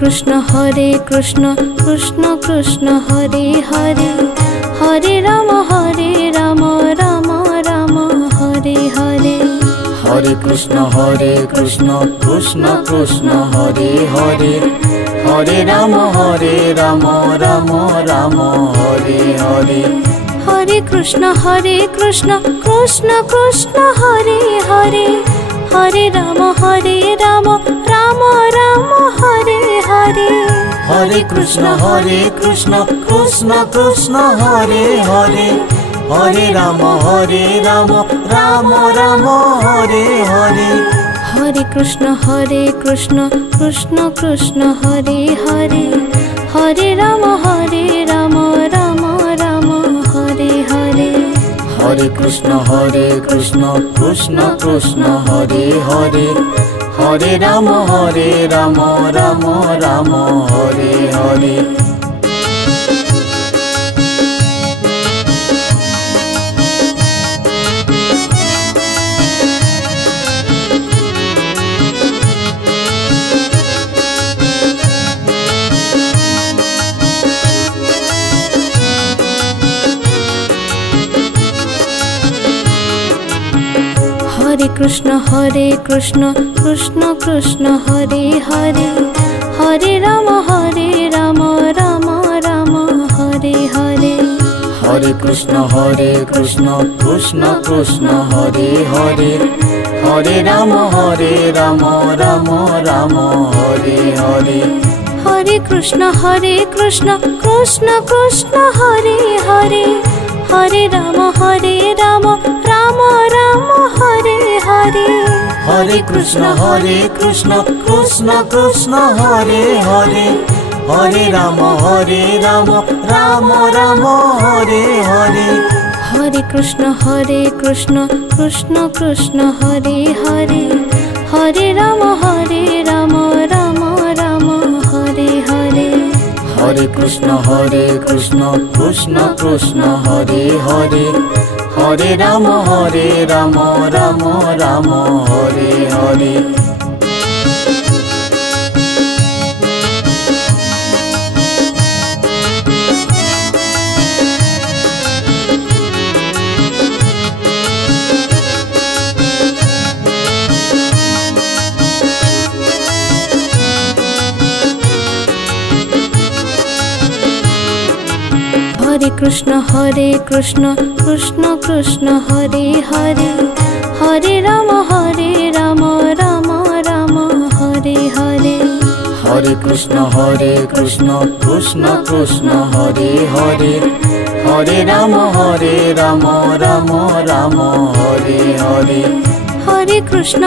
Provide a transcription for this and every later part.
Krishna Krishna Krishna Hare Hare, Hare Ram Ram Ram Hare Hare. Hare Krishna Krishna Krishna Hare Hare, Hare Ram Ram Ram Hare Hare. Hare Krishna Krishna Krishna Hare Hare, Hare Ram Ram Ram Hare Hare. Hare Krishna Krishna Krishna Hare Hare, Hare Ram Ram Ram Hare Hare. Hare Krishna Krishna Krishna Hare Hare, Hare Ram Ram Ram Hare Hare. Hare Krishna Krishna Krishna Hare Hare, Hare Ram Ram Ram Hare Hare. Hare Krishna Krishna Krishna Hare Hare, Hare Ram Ram Ram Hare Hare. Hare Krishna Krishna Krishna Hare Hare, Hare Ram Ram Ram Hare Hare. Hare Krishna Krishna Krishna Hare Hare, Hare Ram Ram Ram Hare Hare. Hare Krishna Krishna Krishna Hare Hare, Hare Ram Ram Ram Hare Hare. Hare Krishna Krishna Krishna Hare Hare, Hare Ram Ram Ram Hare Hare. Hare Krishna Krishna Krishna Hare Hare, Hare Ram Ram Ram Hare Hare. Hare Krishna Krishna Krishna Hare Hare, Hare Ram Ram Ram Hare Hare. Hare Krishna Krishna Krishna Hare Hare, Hare Ram Ram Ram Hare Hare. Hare Krishna Krishna Krishna Hare Hare, Hare Ram Ram Ram Hare Hare. Hare Krishna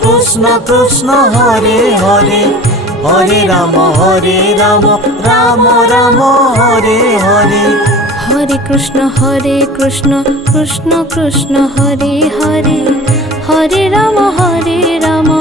Krishna Krishna Hare Hare, Hare Ram Ram Ram Hare Hare. Hare Krishna Krishna Krishna Hare Hare, Hare Ram Ram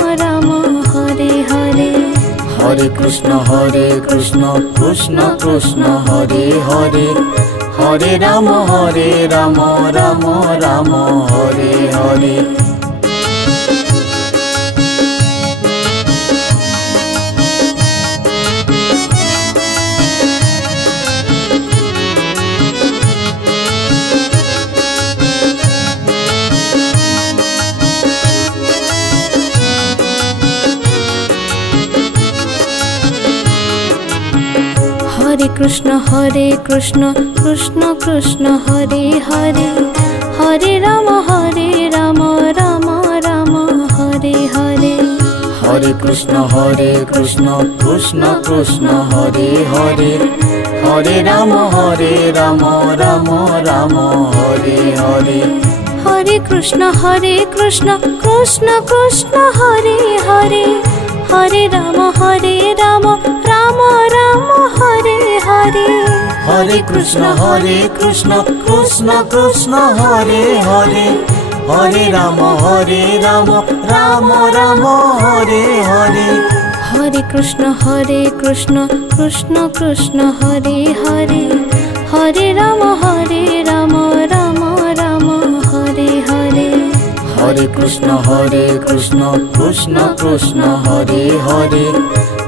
Ram Hare Hare. Hare Krishna Krishna Krishna Hare Hare, Hare Ram Ram Ram Hare Hare. Hare Krishna Krishna Krishna Hare Hare, Hare Ram Ram Ram Hare Hare. Hare Krishna Krishna Krishna Hare Hare, Hare Ram Ram Ram Hare Hare. Hare Krishna Krishna Krishna Hare Hare, Hare Ram Ram Ram Hare Hare. Hare Krishna Krishna Krishna Hare Hare, Hare Ram Ram Ram Hare Hare. Hare Krishna Krishna Krishna Hare Hare, Hare Rama Rama Rama Hare Hare. Hare Krishna Krishna Krishna Hare Hare,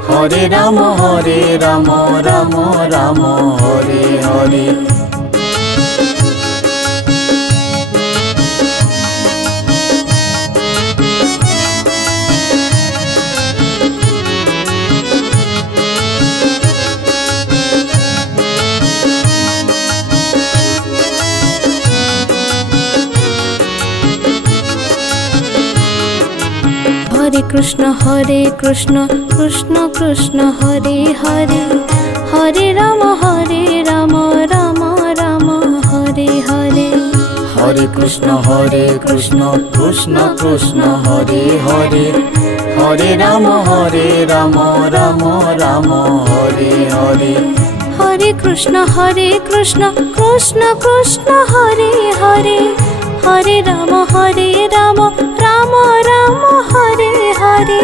Hare Rama Rama Rama Hare Hare. Hare Krishna Krishna Krishna Hare Hare, Hare Rama Rama Rama Hare Hare. Hare Krishna Krishna Krishna Hare Hare, Hare Rama Rama Rama Hare Hare.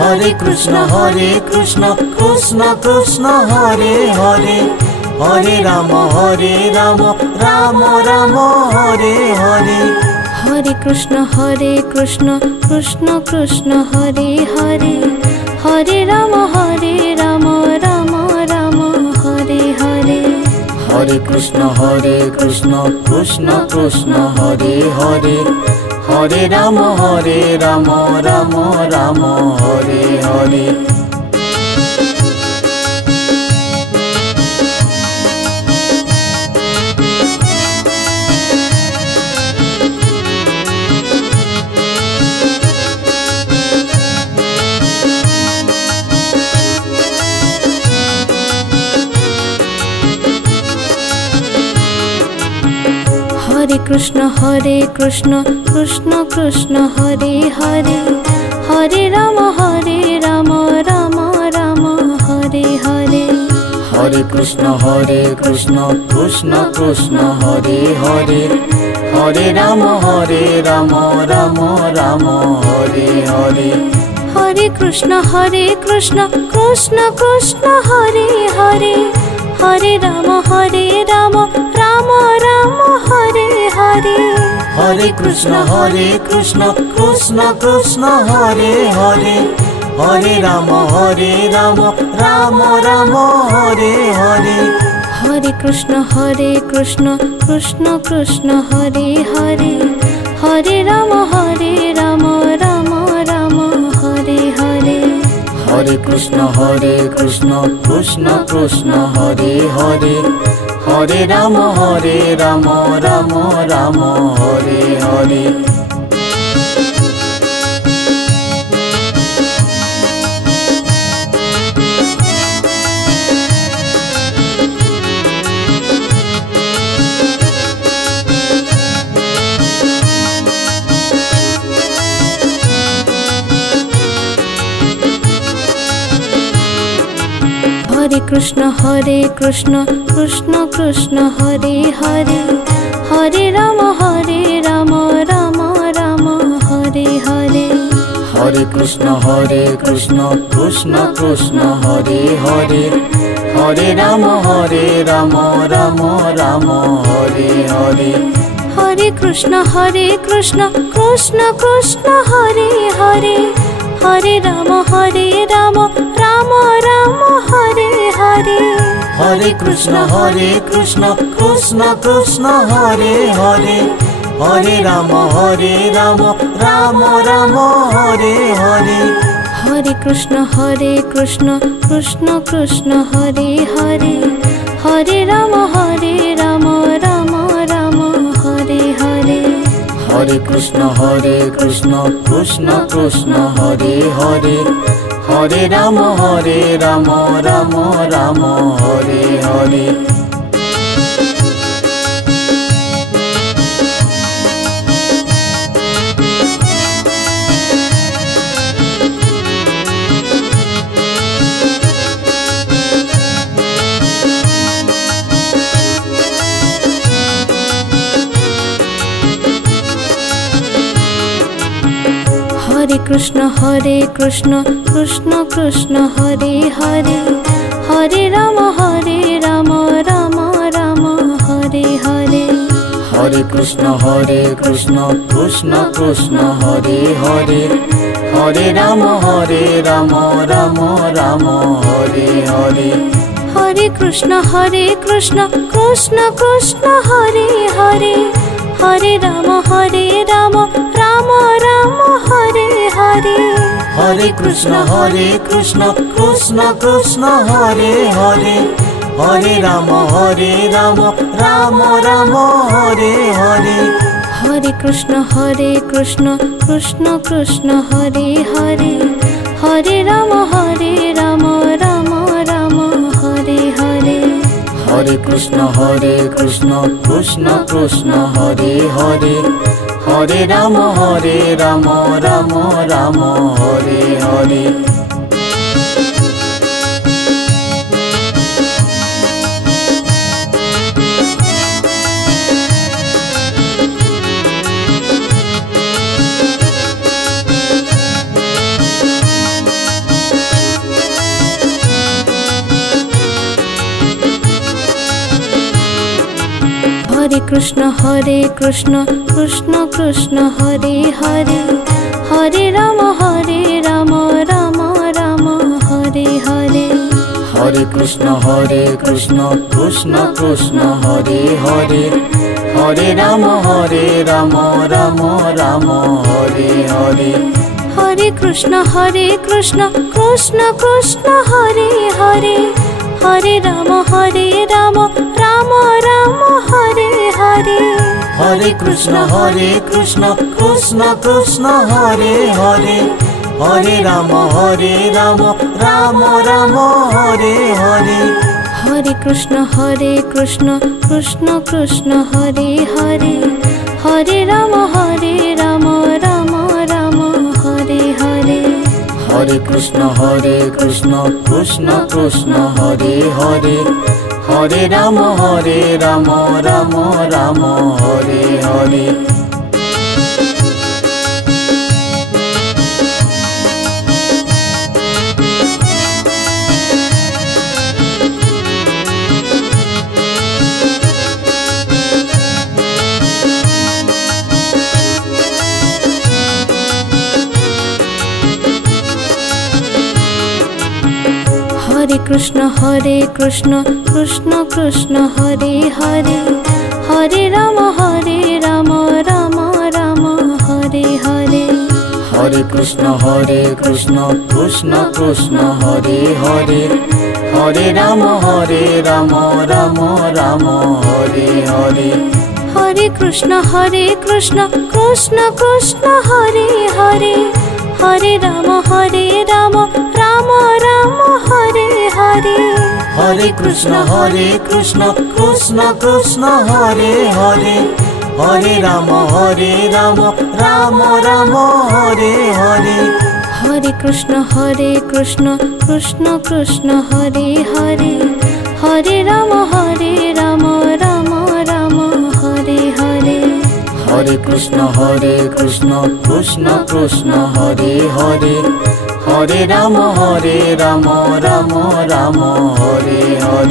Hare Krishna Krishna Krishna Hare Hare, Hare Rama Rama Rama Hare Hare. Hare Krishna Krishna Krishna Hare Hare, Hare Rama Rama Rama Hare Hare. Hare Krishna Krishna Krishna Hare Hare, Hare Rama Rama Rama Hare Hare. Hare Krishna Krishna Krishna Hare Hare, Hare Rama Rama Rama Hare Hare. Hare Krishna Krishna Krishna Hare Hare, Hare Rama Rama Rama Hare Hare. Hare Krishna Krishna Krishna Hare Hare, Hare Rama Rama Rama Hare Hare. Hare Krishna Krishna Hare Hare, Hare Rama Rama Rama Hare Hare. Hare Krishna Krishna Hare Hare, Hare Rama Rama Rama Hare Hare. Hare Krishna Krishna Hare Hare, Hare Rama Rama Rama Hare Hare. Hare Krishna Krishna Hare Hare, Hare Rama Rama Rama Hare Hare. Hare Krishna Krishna Hare Hare, Hare Rama Rama Rama Hare Hare. Hare Krishna Krishna Hare Hare, Hare Rama Rama Rama Hare Hare. Hare Krishna Krishna Hare Hare, Hare Rama Rama Rama Hare Hare. Hare Krishna Krishna Hare Hare, Hare Rama Rama Rama Hare Hare. Hare Krishna Krishna Hare Hare, Hare Rama Rama Rama Hare Hare. Hare Krishna Krishna Hare Hare, Hare Rama Rama Rama Hare Hare. Hare Krishna Krishna Krishna Hare Hare, Hare Rama Rama Rama Hare Hare. Hare Krishna Krishna Krishna Hare Hare, Hare Rama Rama Rama Hare Hare. Hare Krishna Krishna Krishna Hare Hare, Hare Rama Rama Rama Hare Hare. Hare Krishna Krishna Krishna Hare Hare, Hare Rama Rama Rama Hare Hare. Hare Krishna Krishna Krishna Hare Hare, Hare Rama Rama Rama Hare Hare. Hare Krishna Krishna Krishna Hare Hare, Hare Rama Rama Rama Hare Hare. Hare Krishna Krishna Krishna Hare Hare, Hare Rama Rama Rama Hare Hare. Hare Krishna Krishna Krishna Hare Hare, Hare Rama Rama Rama Hare Hare. Hare Krishna Krishna Krishna Hare Hare, Hare Rama Rama Rama Hare Hare. Hare Krishna Krishna Krishna Hare Hare, Hare Rama Rama Rama Hare Hare. Hare Krishna Krishna Krishna Hare Hare, Hare Rama Rama Rama Hare Hare. Hare Krishna Krishna Krishna Hare Hare, Hare Rama Rama Rama Hare Hare. Hare Krishna Krishna Krishna Hare Hare, Hare Rama Rama Rama Hare Hare. Hare Krishna Krishna Krishna Hare Hare, Hare Rama Rama Rama Hare Hare. Hare Krishna Krishna Krishna Hare Hare, Hare Rama Rama Rama Hare Hare. Hare Krishna Krishna Krishna Hare Hare, Hare Rama Rama Rama Hare Hare. Hare Krishna Krishna Krishna Hare Hare, Hare Rama Rama Rama Hare Hare. Hare Krishna Krishna Krishna Hare Hare, Hare Rama Rama Rama Hare Hare.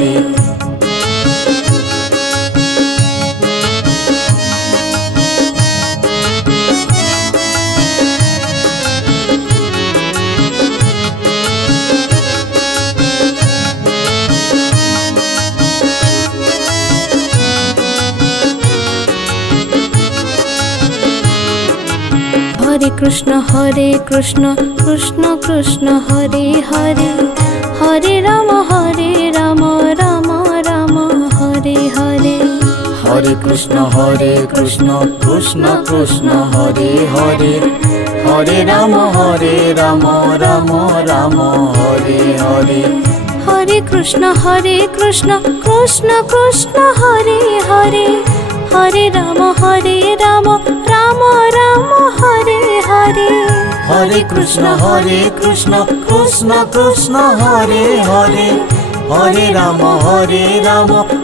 Hare Krishna Krishna Krishna Hare Hare, Hare Rama Rama Rama Hare Hare. Hare Krishna Krishna Krishna Hare Hare, Hare Rama Rama Rama Hare Hare. Hare Krishna Krishna Krishna Hare Hare, Hare Rama Rama Rama Hare Hare. Hare Krishna Krishna Krishna Hare Hare, Hare Rama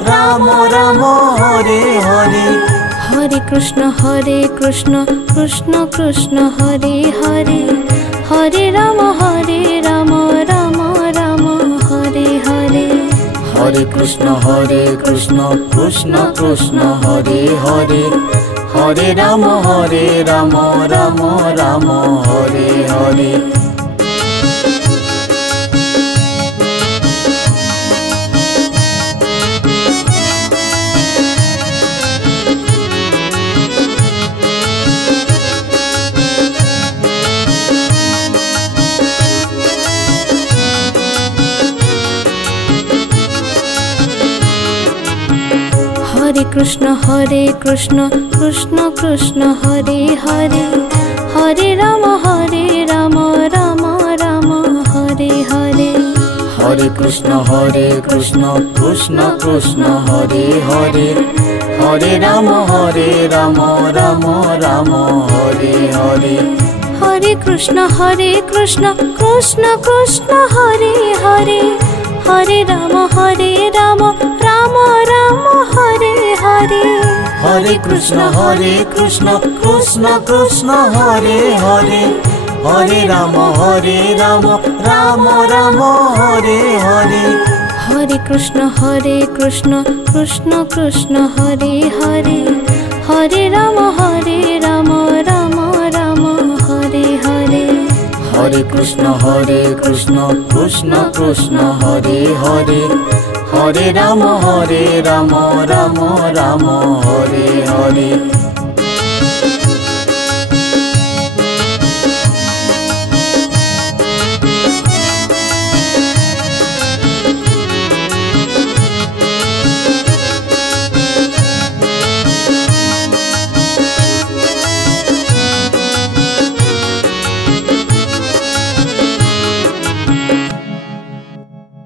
Rama Rama Hare Hare. Hare Krishna Krishna Krishna Hare Hare Hare Ram Ram Ram Hare Hare Hare Krishna Krishna Krishna Hare Hare Hare Ram Ram Ram Hare Hare Hare Krishna Krishna Krishna Hare Hare Hare Ram Ram Ram Hare Hare Hare Krishna Krishna Krishna Hare Hare Hare Ram Ram Ram Hare Hare Hare Krishna Krishna Krishna Hare Hare Hare Ram Ram Ram Hare Hare Hare Krishna Krishna Krishna Hare Hare Hare Ram Ram Ram Hare Hare Hare Krishna Krishna Krishna Hare Hare Hare Ram Ram Ram Hare Hare Hare Krishna Krishna Krishna Hare Hare Hare Ram Ram Ram Hare Hare.